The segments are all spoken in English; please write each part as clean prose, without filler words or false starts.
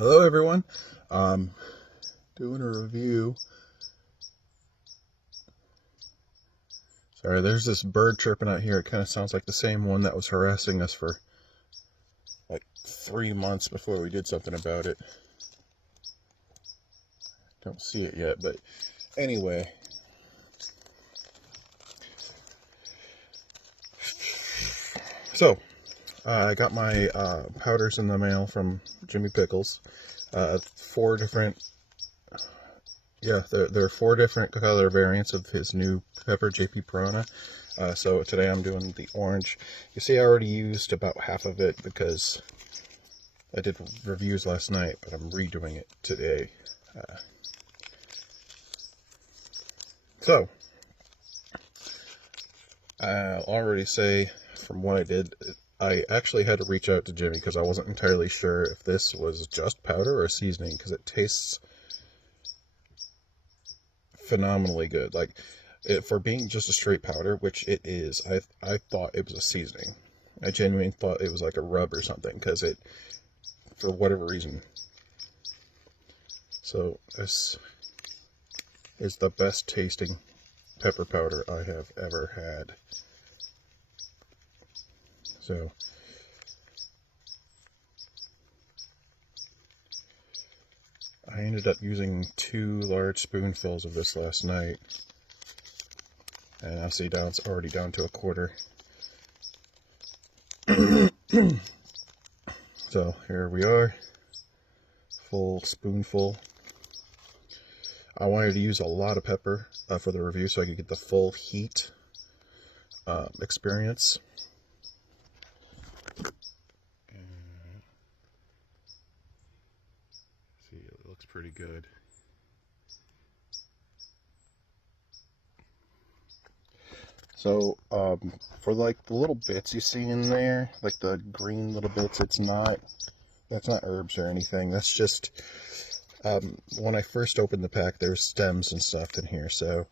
Hello everyone. Doing a review. Sorry, there's this bird chirping out here. It kind of sounds like the same one that was harassing us for like 3 months before we did something about it. Don't see it yet, but anyway. So, I got my powders in the mail from Jimmy Pickles. 4 different, there are 4 different color variants of his new pepper, JP Piranha. So today I'm doing the orange. You see I already used about half of it because I did reviews last night, but I'm redoing it today. So, I'll already say from what I did, I actually had to reach out to Jimmy because I wasn't entirely sure if this was just powder or seasoning because it tastes phenomenally good. Like, for being just a straight powder, which it is, I thought it was a seasoning. I genuinely thought it was like a rub or something because it, for whatever reason. So this is the best tasting pepper powder I have ever had. So I ended up using 2 large spoonfuls of this last night, and I see now it's already down to a quarter. So here we are, full spoonful. I wanted to use a lot of pepper for the review so I could get the full heat experience. See, it looks pretty good. So, for like the little bits you see in there, like the green little bits, that's not herbs or anything. That's just, when I first opened the pack, there's stems and stuff in here, so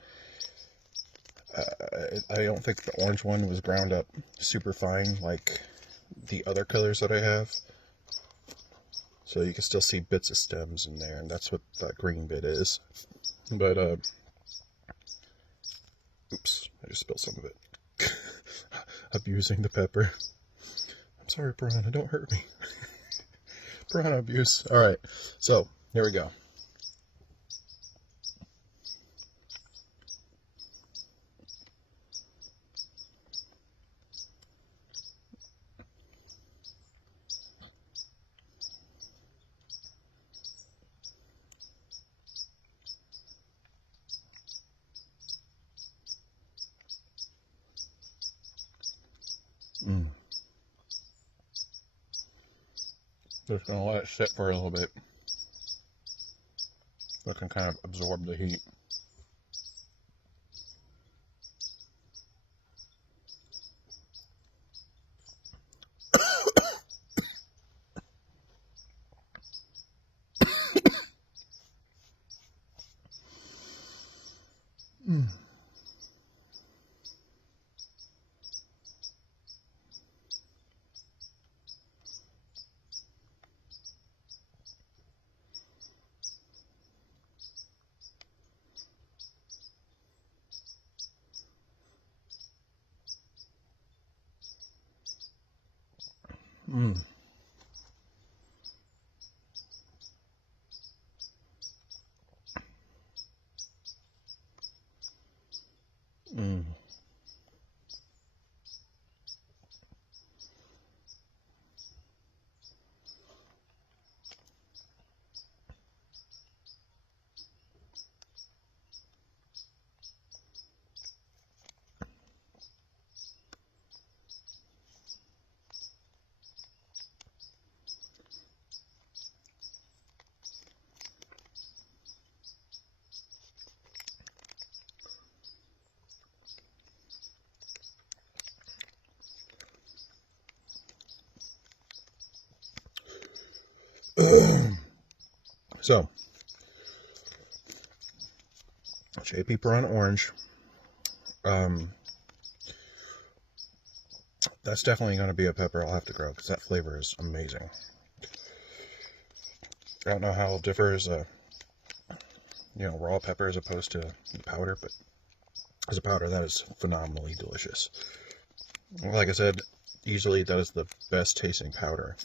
I don't think the orange one was ground up super fine like the other colors that I have. So you can still see bits of stems in there, and that's what that green bit is. But, oops, I just spilled some of it. Abusing the pepper. I'm sorry, Piranha, don't hurt me. Piranha abuse. Alright, so, here we go. Just gonna let it sit for a little bit so it can kind of absorb the heat. Mm. Mm. So, JP Piranha Orange. That's definitely going to be a pepper I'll have to grow because that flavor is amazing. I don't know how it differs, raw pepper as opposed to powder, but as a powder, that is phenomenally delicious. Like I said, easily that is the best tasting powder,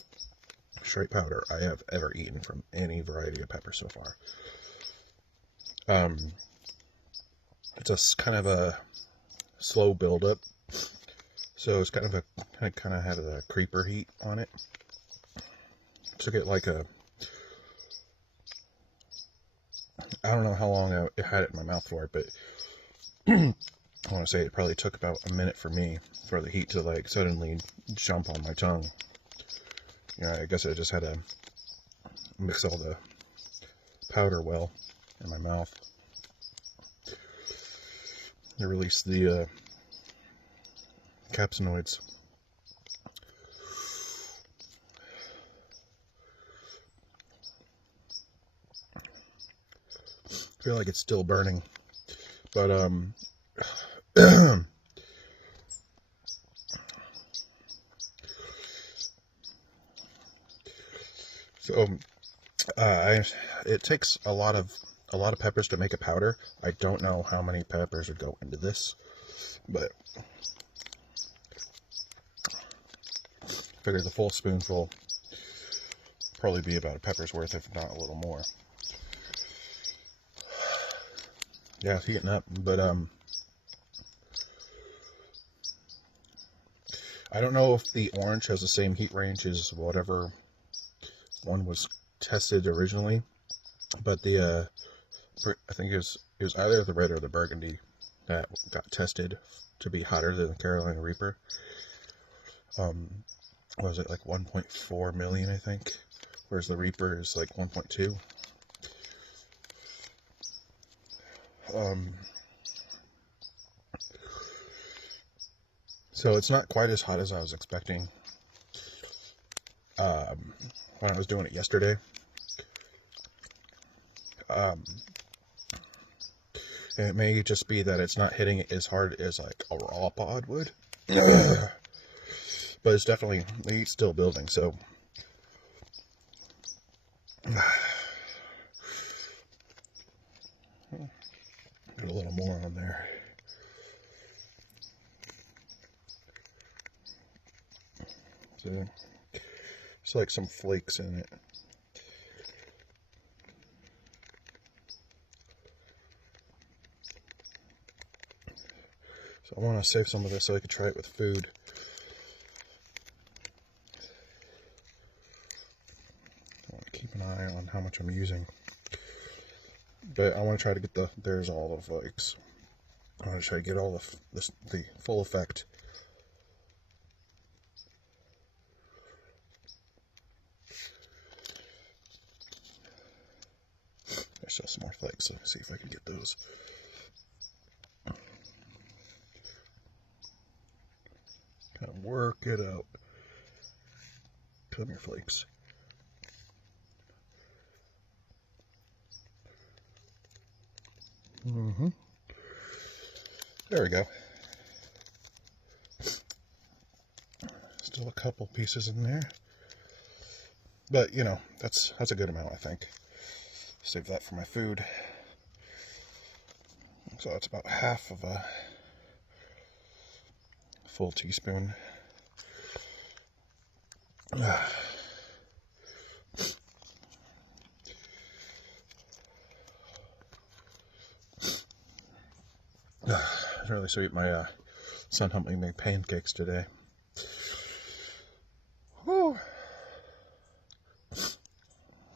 straight powder, I have ever eaten from any variety of pepper so far. It's a kind of a slow buildup, so it's kind of had a creeper heat on it. So get like I don't know how long I had it in my mouth for, but I want to say it probably took about a minute for me for the heat to like suddenly jump on my tongue. I guess I just had to mix all the powder well in my mouth to release the capsaicinoids. I feel like it's still burning, but so it takes a lot of peppers to make a powder. I don't know how many peppers would go into this, but I figure the full spoonful probably be about a pepper's worth, if not a little more. Yeah, it's heating up, but I don't know if the orange has the same heat range as whatever one was tested originally, but I think it was either the red or the burgundy that got tested to be hotter than the Carolina Reaper. Was it like 1.4 million, I think, whereas the Reaper is like 1.2. So it's not quite as hot as I was expecting when I was doing it yesterday. And it may just be that it's not hitting it as hard as like a raw pod would. But it's definitely, the heat's still building, so get a little more on there. So it's like some flakes in it. So I want to save some of this so I can try it with food. I want to keep an eye on how much I'm using. But I want to try to get there's all the flakes. I want to try to get all the full effect. There's still some more flakes, so let's see if I can get those. Kind of work it out. Come here, flakes. There we go. Still a couple pieces in there, but that's a good amount, I think. Save that for my food. So that's about half of a full teaspoon. It's really sweet. My son helped me make pancakes today. Whew.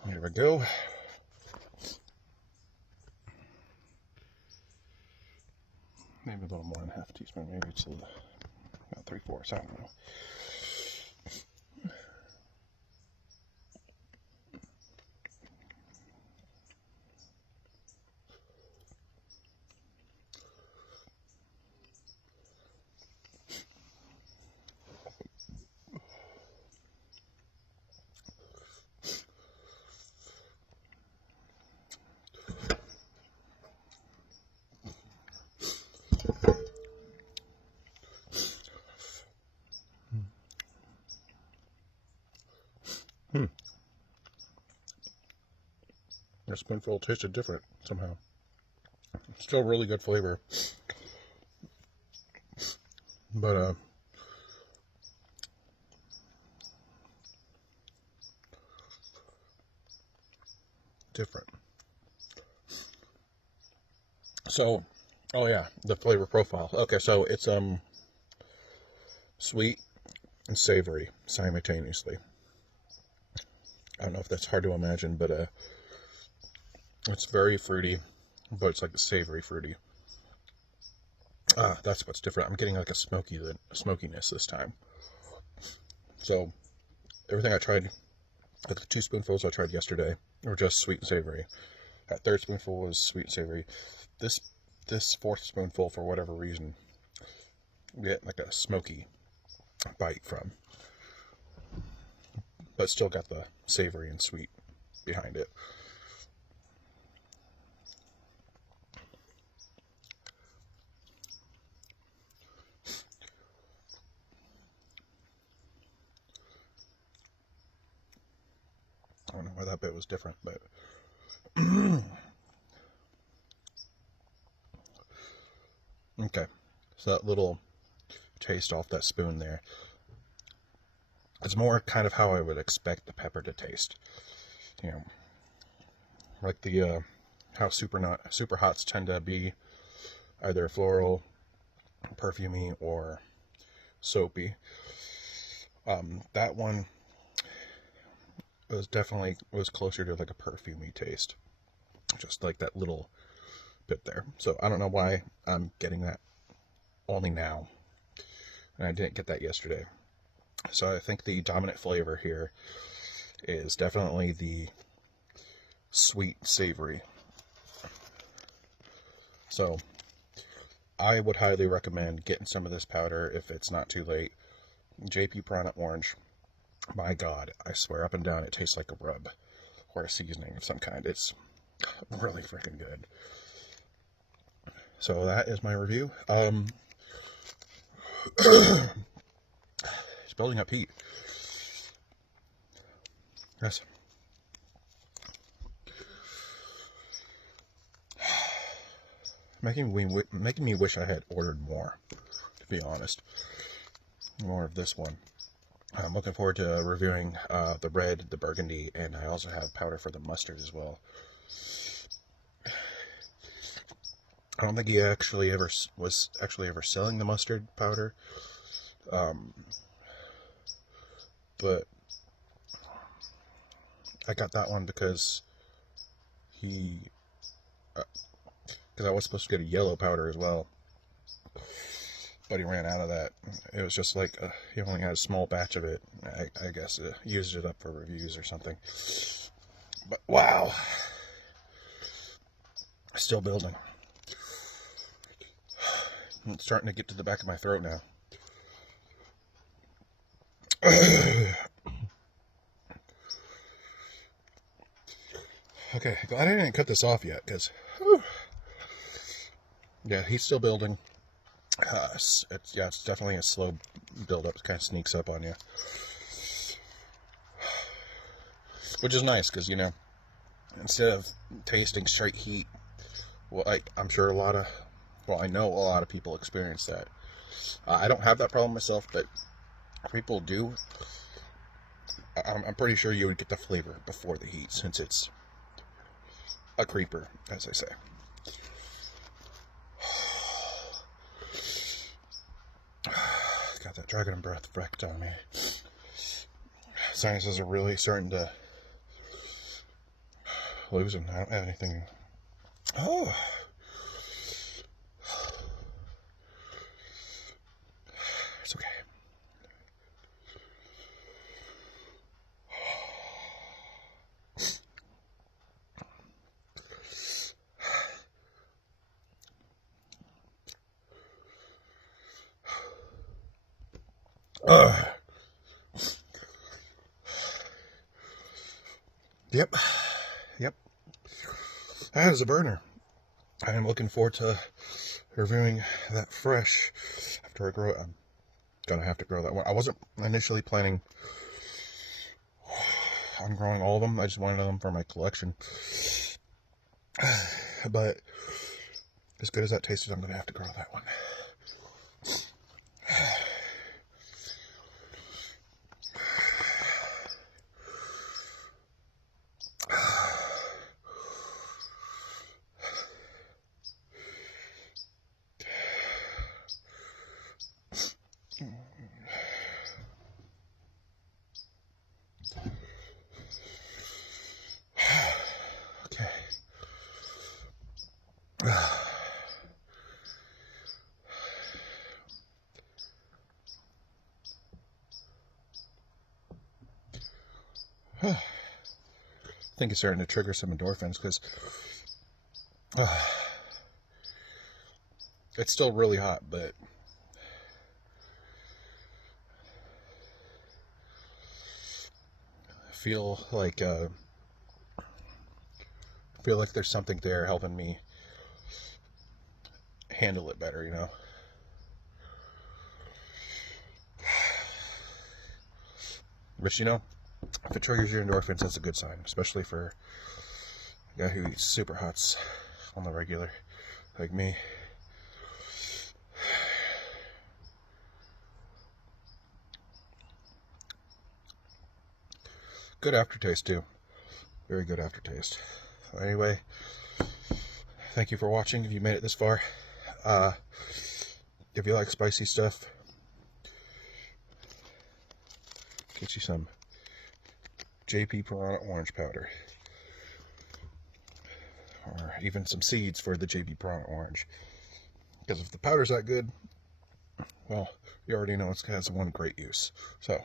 Here we go. Maybe a little more than half a teaspoon. Maybe it's about 3/4. I don't know. A spoonful tasted different somehow. Still really good flavor. But, different. So, oh yeah, the flavor profile. Okay, so it's, sweet and savory simultaneously. I don't know if that's hard to imagine, but, it's very fruity, but it's like a savory fruity. That's what's different. I'm getting like a smokiness this time. So everything I tried, like the 2 spoonfuls I tried yesterday, were just sweet and savory. That 3rd spoonful was sweet and savory. This 4th spoonful, for whatever reason, we get like a smoky bite from, but still got the savory and sweet behind it. I don't know why that bit was different, but okay. So that little taste off that spoon there, it's more kind of how I would expect the pepper to taste. You know, like the how super hots tend to be either floral, perfumey, or soapy. That one was closer to like a perfumey taste, just like that little bit there. So I don't know why I'm getting that only now, and I didn't get that yesterday. So I think the dominant flavor here is definitely the sweet savory. So I would highly recommend getting some of this powder if it's not too late. JP Piranha Orange, my God, I swear up and down it tastes like a rub or a seasoning of some kind. It's really freaking good. So that is my review. It's building up heat. Yes. Making me wish I had ordered more, to be honest. More of this one. I'm looking forward to reviewing the red, the burgundy, and I also have powder for the mustard as well. I don't think he was actually ever selling the mustard powder, but I got that one because I was supposed to get a yellow powder as well, but he ran out of that. It was just like he only had a small batch of it. I guess used it up for reviews or something. But wow, still building. It's starting to get to the back of my throat now. Okay, glad I didn't cut this off yet, because yeah, he's still building. It's definitely a slow build up. It kind of sneaks up on you, which is nice because, you know, instead of tasting straight heat, well, I'm sure I know a lot of people experience that. I don't have that problem myself, but people do. I'm pretty sure you would get the flavor before the heat, since it's a creeper, as I say. Got that dragon breath wrecked on me. Sinuses are really starting to lose them. I don't have anything. Oh. It's okay. Yep. That is a burner. I am looking forward to reviewing that fresh after I grow it. I'm gonna have to grow that one. I wasn't initially planning I'm growing all of them. I just wanted them for my collection. But as good as that tasted, I'm going to have to grow that one. Okay. I think it's starting to trigger some endorphins because it's still really hot, but I feel like there's something there helping me handle it better, you know. But you know, if it triggers your endorphins, that's a good sign, especially for a guy who eats super hots on the regular, like me. Good aftertaste too. Very good aftertaste. Anyway, thank you for watching. If you made it this far, if you like spicy stuff, get you some JP Piranha orange powder, or even some seeds for the JP Piranha orange. Because if the powder's that good, well, you already know it has one great use. So,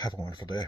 have a wonderful day.